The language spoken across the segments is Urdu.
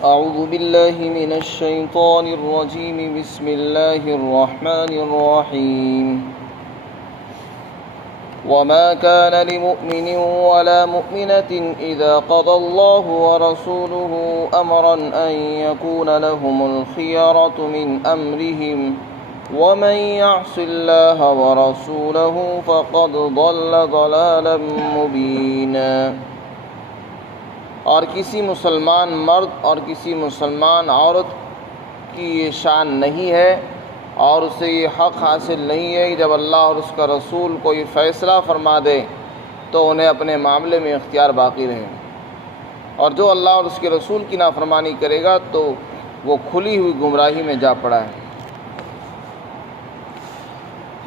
أعوذ بالله من الشيطان الرجيم بسم الله الرحمن الرحيم وما كان لمؤمن ولا مؤمنة إذا قضى الله ورسوله أمرا أن يكون لهم الخيرة من أمرهم ومن يعص الله ورسوله فقد ضل ضلالا مبينا۔ اور کسی مسلمان مرد اور کسی مسلمان عورت کی یہ شان نہیں ہے اور اسے یہ حق حاصل نہیں ہے کہ جب اللہ اور اس کا رسول کوئی فیصلہ فرما دے تو انہیں اپنے معاملے میں اختیار باقی رہے، اور جو اللہ اور اس کے رسول کی نافرمانی کرے گا تو وہ کھلی ہوئی گمراہی میں جا پڑا ہے۔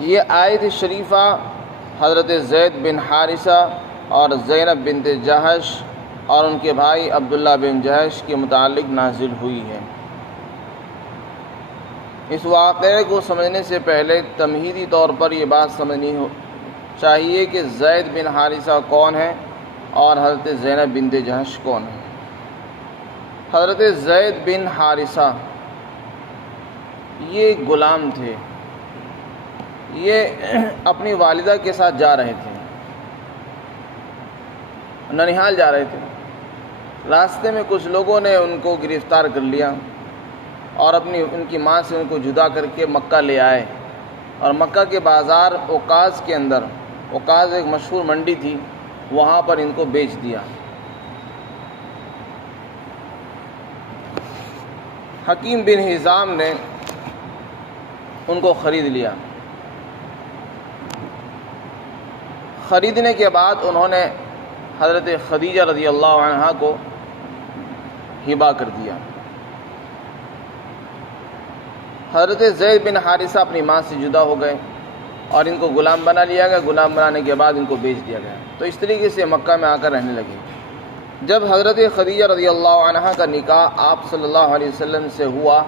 یہ آیت شریفہ حضرت زید بن حارثہ اور زینب بنت جہش اور ان کے بھائی عبداللہ بن جہش کے متعلق نازل ہوئی ہے۔ اس واقعے کو سمجھنے سے پہلے تمہیدی طور پر یہ بات سمجھنی چاہیے کہ زید بن حارثہ کون ہے اور حضرت زینب بنت جہش کون ہے۔ حضرت زید بن حارثہ یہ غلام تھے، یہ اپنی والدہ کے ساتھ جا رہے تھے، ننیہال جا رہے تھے۔ راستے میں کچھ لوگوں نے ان کو گرفتار کر لیا اور ان کی ماں سے ان کو جدا کر کے مکہ لے آئے، اور مکہ کے بازار اوقاز کے اندر، اوقاز ایک مشہور منڈی تھی، وہاں پر ان کو بیچ دیا۔ حکیم بن حزام نے ان کو خرید لیا۔ خریدنے کے بعد انہوں نے حضرت خدیجہ رضی اللہ عنہا کو ہبہ کر دیا۔ حضرت زید بن حارثہ اپنی ماں سے جدا ہو گئے اور ان کو غلام بنا لیا گیا۔ غلام بنانے کے بعد ان کو بیچ دیا گیا، تو اس طریقے سے مکہ میں آ کر رہنے لگے۔ جب حضرت خدیجہ رضی اللہ عنہا کا نکاح آپ صلی اللہ علیہ وسلم سے ہوا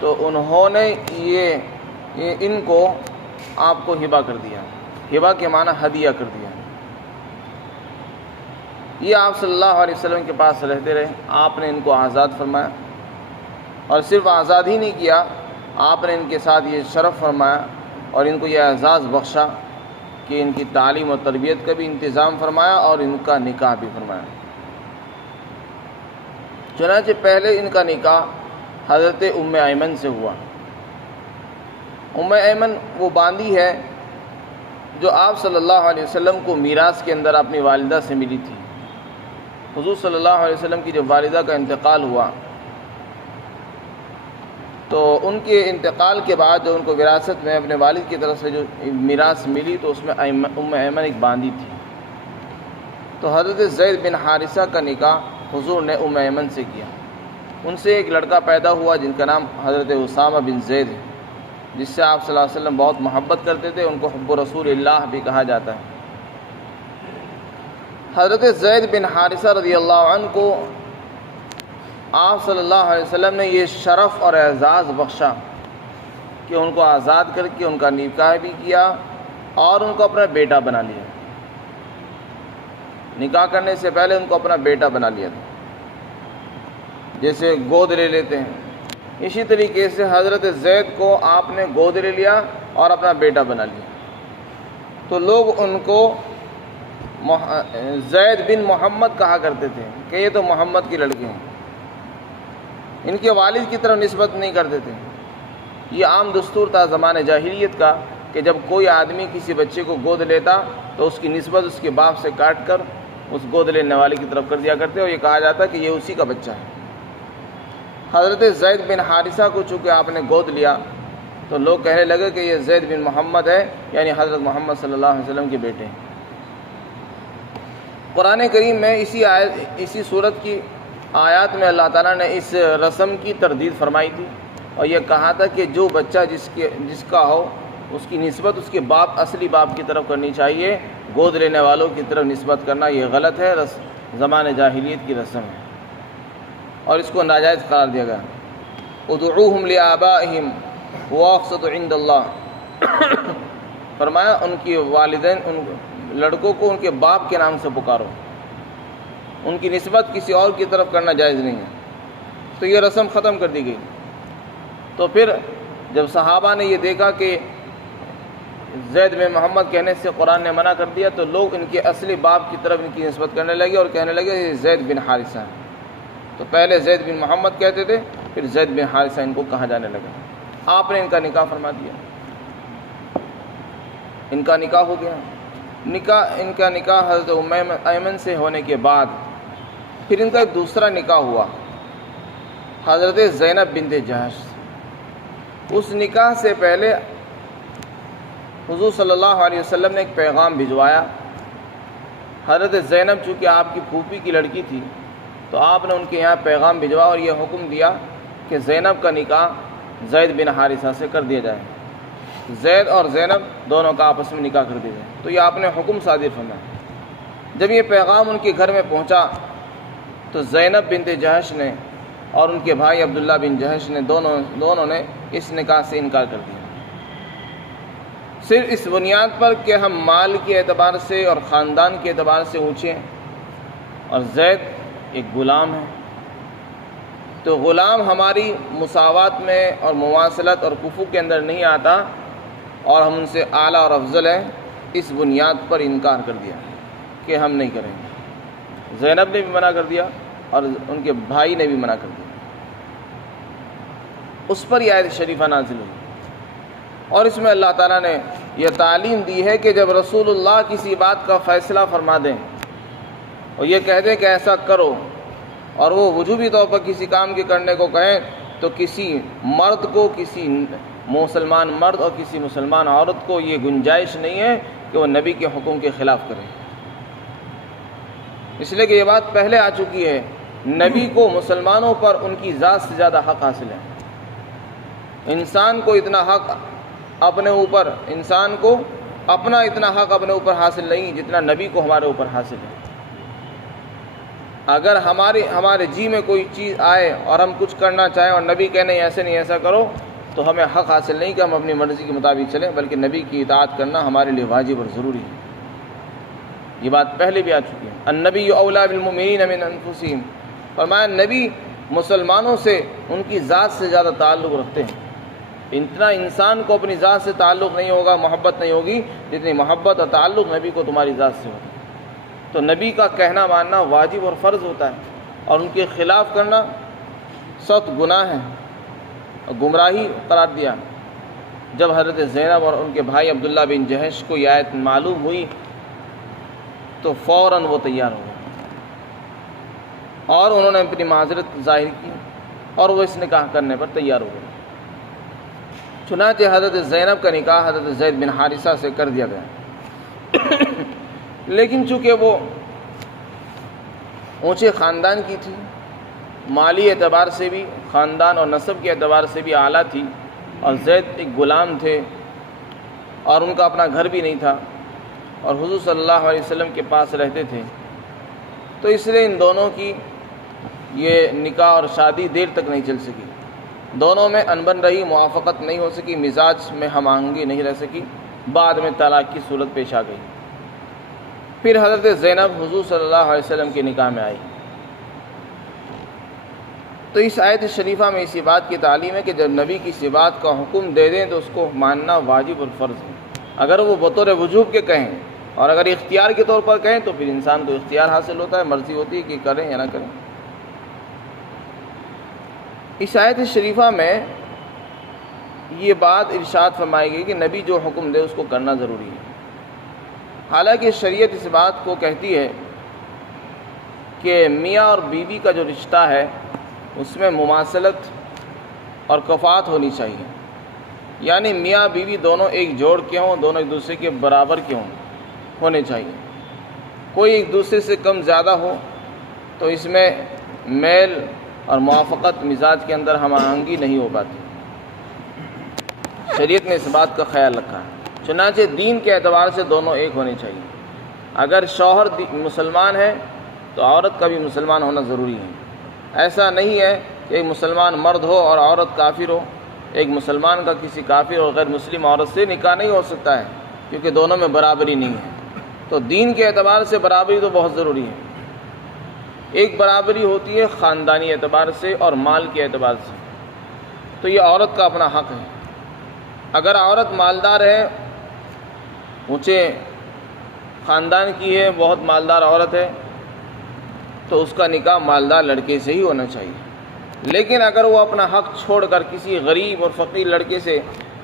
تو انہوں نے ان کو آپ کو ہبہ کر دیا۔ ہبہ کے معنی ہدیہ کر دیا۔ یہ آپ صلی اللہ علیہ وسلم کے پاس رہتے رہے، آپ نے ان کو آزاد فرمایا، اور صرف آزاد ہی نہیں کیا، آپ نے ان کے ساتھ یہ شرف فرمایا اور ان کو یہ اعزاز بخشا کہ ان کی تعلیم و تربیت کا بھی انتظام فرمایا اور ان کا نکاح بھی فرمایا۔ چنانچہ پہلے ان کا نکاح حضرت ام ایمن سے ہوا۔ ام ایمن وہ باندی ہے جو آپ صلی اللہ علیہ وسلم کو میراث کے اندر اپنی والدہ سے ملی تھی۔ حضور صلی اللہ علیہ وسلم کی جب والدہ کا انتقال ہوا تو ان کے انتقال کے بعد جو ان کو وراثت میں اپنے والد کی طرف سے جو میراث ملی تو اس میں ام ایمن ایک باندی تھی۔ تو حضرت زید بن حارثہ کا نکاح حضور نے ام ایمن سے کیا۔ ان سے ایک لڑکا پیدا ہوا جن کا نام حضرت اسامہ بن زید ہے، جس سے آپ صلی اللہ علیہ وسلم بہت محبت کرتے تھے، ان کو حب رسول اللہ بھی کہا جاتا ہے۔ حضرت زید بن حارثہ رضی اللہ عنہ کو آپ صلی اللہ علیہ وسلم نے یہ شرف اور اعزاز بخشا کہ ان کو آزاد کر کے ان کا نکاح بھی کیا اور ان کو اپنا بیٹا بنا لیا۔ نکاح کرنے سے پہلے ان کو اپنا بیٹا بنا لیا تھا، جیسے گود لے لیتے ہیں، اسی طریقے سے حضرت زید کو آپ نے گود لے لیا اور اپنا بیٹا بنا لیا۔ تو لوگ ان کو زید بن محمد کہا کرتے تھے کہ یہ تو محمد کے لڑکے ہیں، ان کے والد کی طرف نسبت نہیں کرتے تھے۔ یہ عام دستور تھا زمانے جاہلیت کا کہ جب کوئی آدمی کسی بچے کو گود لیتا تو اس کی نسبت اس کے باپ سے کاٹ کر اس گود لینے والے کی طرف کر دیا کرتے، اور یہ کہا جاتا کہ یہ اسی کا بچہ ہے۔ حضرت زید بن حارثہ کو چونکہ آپ نے گود لیا تو لوگ کہنے لگے کہ یہ زید بن محمد ہے، یعنی حضرت محمد صلی اللہ علیہ وسلم کے بیٹے ہیں۔ قرآن کریم میں اسی صورت کی آیات میں اللہ تعالیٰ نے اس رسم کی تردید فرمائی تھی، اور یہ کہا تھا کہ جو بچہ جس کا ہو اس کی نسبت اس کے باپ، اصلی باپ کی طرف کرنی چاہیے، گود لینے والوں کی طرف نسبت کرنا یہ غلط ہے، زمانے جاہلیت کی رسم ہے، اور اس کو ناجائز قرار دیا گیا۔ ادعوہم لآبائہم واقسطوا عند اللہ، فرمایا ان کی والدین، ان لڑکوں کو ان کے باپ کے نام سے پکارو، ان کی نسبت کسی اور کی طرف کرنا جائز نہیں ہے۔ تو یہ رسم ختم کر دی گئی۔ تو پھر جب صحابہ نے یہ دیکھا کہ زید بن محمد کہنے سے قرآن نے منع کر دیا، تو لوگ ان کے اصلی باپ کی طرف ان کی نسبت کرنے لگے اور کہنے لگے یہ زید بن حارثہ ہے۔ تو پہلے زید بن محمد کہتے تھے، پھر زید بن حارثہ ان کو کہا جانے لگا۔ آپ نے ان کا نکاح فرما دیا، ان کا نکاح ہو گیا۔ ان کا نکاح حضرت ایمن سے ہونے کے بعد پھر ان کا ایک دوسرا نکاح ہوا حضرت زینب بنت جہش۔ اس نکاح سے پہلے حضور صلی اللہ علیہ وسلم نے ایک پیغام بھجوایا۔ حضرت زینب چونکہ آپ کی پھوپھی کی لڑکی تھی، تو آپ نے ان کے یہاں پیغام بھجوا اور یہ حکم دیا کہ زینب کا نکاح زید بن حارثہ سے کر دیا جائے، زید اور زینب دونوں کا آپس میں نکاح کر دیا جائے۔ تو یہ آپ نے حکم صادر فرمایا۔ جب یہ پیغام ان کے گھر میں پہنچا تو زینب بنت جہش نے اور ان کے بھائی عبداللہ بن جہش نے دونوں نے اس نکاح سے انکار کر دیا، صرف اس بنیاد پر کہ ہم مال کے اعتبار سے اور خاندان کے اعتبار سے اونچے ہیں اور زید ایک غلام ہے، تو غلام ہماری مساوات میں اور مواصلت اور کفو کے اندر نہیں آتا اور ہم ان سے اعلیٰ اور افضل ہیں، اس بنیاد پر انکار کر دیا کہ ہم نہیں کریں گے۔ زینب نے بھی منع کر دیا اور ان کے بھائی نے بھی منع کر دیا۔ اس پر یہ آیت شریفہ نازل ہوئی اور اس میں اللہ تعالیٰ نے یہ تعلیم دی ہے کہ جب رسول اللہ کسی بات کا فیصلہ فرما دیں اور یہ کہہ دیں کہ ایسا کرو، اور وہ وجوبی طور پر کسی کام کے کرنے کو کہیں، تو کسی مرد کو، کسی مسلمان مرد اور کسی مسلمان عورت کو یہ گنجائش نہیں ہے کہ وہ نبی کے حکم کے خلاف کرے، اس لیے کہ یہ بات پہلے آ چکی ہے۔ نبی کو مسلمانوں پر ان کی ذات سے زیادہ حق حاصل ہے۔ انسان کو اتنا حق اپنے اوپر، انسان کو اپنا اتنا حق اپنے اوپر حاصل نہیں جتنا نبی کو ہمارے اوپر حاصل ہے۔ اگر ہمارے جی میں کوئی چیز آئے اور ہم کچھ کرنا چاہیں اور نبی کہے نہیں ایسے نہیں ایسا کرو، تو ہمیں حق حاصل نہیں کہ ہم اپنی مرضی کے مطابق چلیں، بلکہ نبی کی اطاعت کرنا ہمارے لیے واجب اور ضروری ہے۔ یہ بات پہلے بھی آ چکی ہے۔ النبی اولیٰ بالمؤمنین من انفسہم، فرمایا نبی مسلمانوں سے ان کی ذات سے زیادہ تعلق رکھتے ہیں۔ اتنا انسان کو اپنی ذات سے تعلق نہیں ہوگا، محبت نہیں ہوگی، جتنی محبت اور تعلق نبی کو تمہاری ذات سے ہوگا۔ تو نبی کا کہنا ماننا واجب اور فرض ہوتا ہے، اور ان کے خلاف کرنا سخت گناہ ہے اور گمراہی قرار دیا۔ جب حضرت زینب اور ان کے بھائی عبداللہ بن جہش کو یہ آیت معلوم ہوئی تو فوراً وہ تیار ہو گئے اور انہوں نے اپنی معذرت ظاہر کی اور وہ اس نکاح کرنے پر تیار ہو گئے۔ چنانچہ حضرت زینب کا نکاح حضرت زید بن حارثہ سے کر دیا گیا، لیکن چونکہ وہ اونچے خاندان کی تھی، مالی اعتبار سے بھی، خاندان اور نسب کے اعتبار سے بھی اعلیٰ تھی، اور زید ایک غلام تھے اور ان کا اپنا گھر بھی نہیں تھا اور حضور صلی اللہ علیہ وسلم کے پاس رہتے تھے، تو اس لیے ان دونوں کی یہ نکاح اور شادی دیر تک نہیں چل سکی۔ دونوں میں انبن رہی، موافقت نہیں ہو سکی، مزاج میں ہم آہنگی نہیں رہ سکی، بعد میں طلاق کی صورت پیش آ گئی۔ پھر حضرت زینب حضور صلی اللہ علیہ وسلم کے نکاح میں آئی۔ تو اس آیت شریفہ میں اسی بات کی تعلیم ہے کہ جب نبی کسی بات کا حکم دے دیں تو اس کو ماننا واجب اور فرض ہے، اگر وہ بطور وجوب کے کہیں، اور اگر اختیار کے طور پر کہیں تو پھر انسان کو اختیار حاصل ہوتا ہے، مرضی ہوتی ہے کہ کریں یا نہ کریں۔ اس آیت شریفہ میں یہ بات ارشاد فرمائی گئی کہ نبی جو حکم دے اس کو کرنا ضروری ہے۔ حالانکہ شریعت اس بات کو کہتی ہے کہ میاں اور بیوی کا جو رشتہ ہے اس میں مماثلت اور کفاءت ہونی چاہیے، یعنی میاں بیوی دونوں ایک جوڑ کے ہوں، دونوں ایک دوسرے کے برابر کے ہونے چاہیے۔ کوئی ایک دوسرے سے کم زیادہ ہو تو اس میں میل اور موافقت مزاج کے اندر ہم آہنگی نہیں ہو پاتی۔ شریعت نے اس بات کا خیال رکھا ہے۔ چنانچہ دین کے اعتبار سے دونوں ایک ہونے چاہیے۔ اگر شوہر مسلمان ہے تو عورت کا بھی مسلمان ہونا ضروری ہے۔ ایسا نہیں ہے کہ ایک مسلمان مرد ہو اور عورت کافر ہو، ایک مسلمان کا کسی کافر اور غیر مسلم عورت سے نکاح نہیں ہو سکتا ہے، کیونکہ دونوں میں برابری نہیں ہے۔ تو دین کے اعتبار سے برابری تو بہت ضروری ہے۔ ایک برابری ہوتی ہے خاندانی اعتبار سے اور مال کے اعتبار سے، تو یہ عورت کا اپنا حق ہے۔ اگر عورت مالدار ہے، اونچے خاندان کی ہے، بہت مالدار عورت ہے، تو اس کا نکاح مالدار لڑکے سے ہی ہونا چاہیے۔ لیکن اگر وہ اپنا حق چھوڑ کر کسی غریب اور فقیر لڑکے سے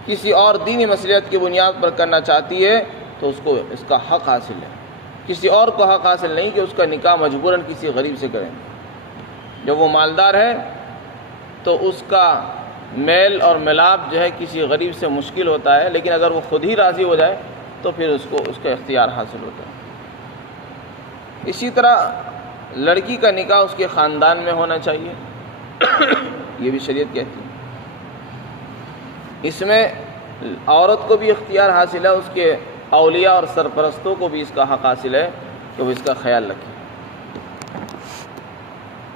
کسی اور دینی مصلحت کی بنیاد پر کرنا چاہتی ہے تو اس کو اس کا حق حاصل ہے، کسی اور کو حق حاصل نہیں کہ اس کا نکاح مجبوراً کسی غریب سے کریں۔ جب وہ مالدار ہے تو اس کا میل اور ملاپ جو ہے کسی غریب سے مشکل ہوتا ہے، لیکن اگر وہ خود ہی راضی ہو جائے تو پھر اس کو اس کا اختیار حاصل ہوتا ہے۔ اسی طرح لڑکی کا نکاح اس کے خاندان میں ہونا چاہیے، یہ بھی شریعت کہتی ہے۔ اس میں عورت کو بھی اختیار حاصل ہے، اس کے اولیاء اور سرپرستوں کو بھی اس کا حق حاصل ہے کہ وہ اس کا خیال رکھیں۔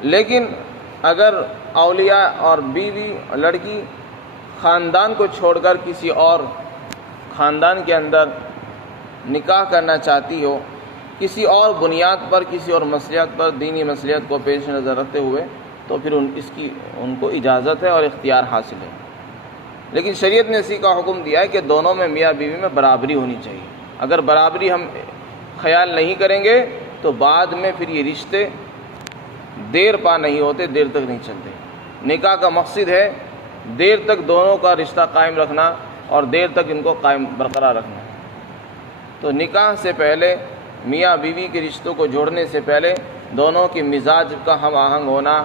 لیکن اگر اولیاء اور بیوی لڑکی خاندان کو چھوڑ کر کسی اور خاندان کے اندر نکاح کرنا چاہتی ہو، کسی اور بنیاد پر، کسی اور مصلحت پر، دینی مصلحت کو پیش نظر رکھتے ہوئے، تو پھر ان کو اجازت ہے اور اختیار حاصل ہے۔ لیکن شریعت نے اسی کا حکم دیا ہے کہ دونوں میں، میاں بیوی میں برابری ہونی چاہیے۔ اگر برابری ہم خیال نہیں کریں گے تو بعد میں پھر یہ رشتے دیر پا نہیں ہوتے، دیر تک نہیں چلتے۔ نکاح کا مقصد ہے دیر تک دونوں کا رشتہ قائم رکھنا اور دیر تک ان کو قائم برقرار رکھنا۔ تو نکاح سے پہلے، میاں بیوی کے رشتوں کو جوڑنے سے پہلے، دونوں کے مزاج کا ہم آہنگ ہونا،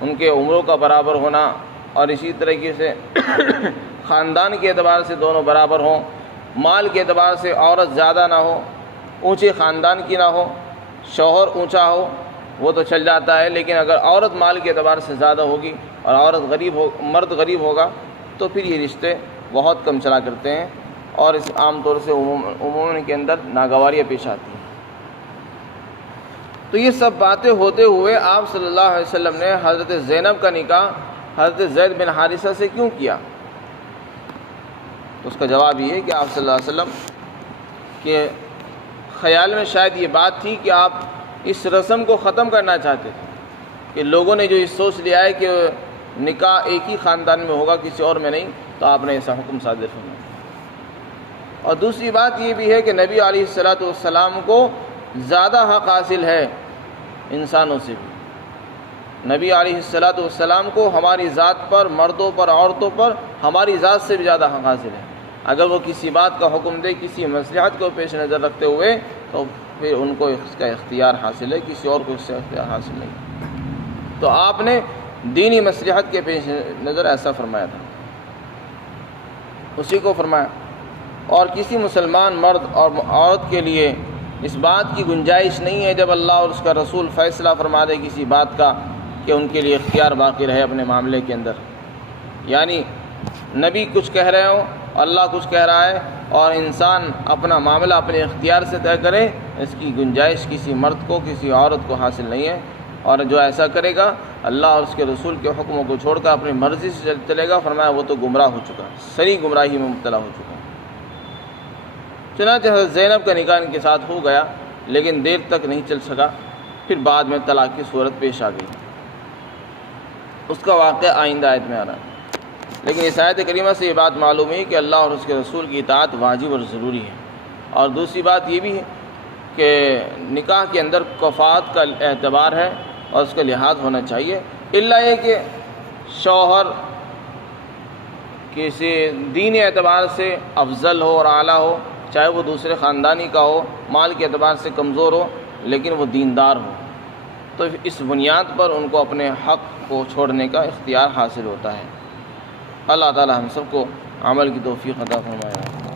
ان کے عمروں کا برابر ہونا، اور اسی طریقے سے خاندان کے اعتبار سے دونوں برابر ہوں، مال کے اعتبار سے عورت زیادہ نہ ہو، اونچے خاندان کی نہ ہو، شوہر اونچا ہو وہ تو چل جاتا ہے، لیکن اگر عورت مال کے اعتبار سے زیادہ ہوگی اور مرد غریب ہوگا تو پھر یہ رشتے بہت کم چلا کرتے ہیں، اور اس عام طور سے عموماً کے اندر ناگواریاں پیش آتی ہیں۔ تو یہ سب باتیں ہوتے ہوئے آپ صلی اللہ علیہ وسلم نے حضرت زینب کا نکاح حضرت زید بن حارثہ سے کیوں کیا؟ تو اس کا جواب یہ ہے کہ آپ صلی اللہ علیہ وسلم کے خیال میں شاید یہ بات تھی کہ آپ اس رسم کو ختم کرنا چاہتے تھے، کہ لوگوں نے جو یہ سوچ لیا ہے کہ نکاح ایک ہی خاندان میں ہوگا، کسی اور میں نہیں، تو آپ نے ایسا حکم صادر فرمایا۔ اور دوسری بات یہ بھی ہے کہ نبی علیہ السلام کو زیادہ حق حاصل ہے انسانوں سے بھی۔ نبی علیہ السلام کو ہماری ذات پر، مردوں پر، عورتوں پر ہماری ذات سے بھی زیادہ حق حاصل ہے۔ اگر وہ کسی بات کا حکم دے کسی مصلحت کو پیش نظر رکھتے ہوئے تو پھر ان کو اس کا اختیار حاصل ہے، کسی اور کو اس سے اختیار حاصل نہیں۔ تو آپ نے دینی مصلحت کے پیش نظر ایسا فرمایا تھا، اسی کو فرمایا۔ اور کسی مسلمان مرد اور عورت کے لیے اس بات کی گنجائش نہیں ہے جب اللہ اور اس کا رسول فیصلہ فرما دے کسی بات کا کہ ان کے لیے اختیار باقی رہے اپنے معاملے کے اندر۔ یعنی نبی کچھ کہہ رہے ہوں، اللہ کچھ کہہ رہا ہے، اور انسان اپنا معاملہ اپنے اختیار سے طے کرے، اس کی گنجائش کسی مرد کو، کسی عورت کو حاصل نہیں ہے۔ اور جو ایسا کرے گا اللہ اور اس کے رسول کے حکموں کو چھوڑ کر اپنی مرضی سے چلے گا، فرمایا وہ تو گمراہ ہو چکا، سری گمراہی میں مبتلا ہو چکا۔ چنانچہ حضرت زینب کا نکاح ان کے ساتھ ہو گیا، لیکن دیر تک نہیں چل سکا، پھر بعد میں طلاق کی صورت پیش آ گئی۔ اس کا واقعہ آئندہ آیت میں آ رہا ہے۔ لیکن اس آیت کریمہ سے یہ بات معلوم ہے کہ اللہ اور اس کے رسول کی اطاعت واجب اور ضروری ہے۔ اور دوسری بات یہ بھی ہے کہ نکاح کے اندر کفات کا اعتبار ہے اور اس کا لحاظ ہونا چاہیے، الا یہ کہ شوہر کسی دین اعتبار سے افضل ہو اور اعلیٰ ہو، چاہے وہ دوسرے خاندانی کا ہو، مال کے اعتبار سے کمزور ہو، لیکن وہ دیندار ہو، تو اس بنیاد پر ان کو اپنے حق کو چھوڑنے کا اختیار حاصل ہوتا ہے۔ اللہ تعالی ہم سب کو عمل کی توفیق عطا فرمائے۔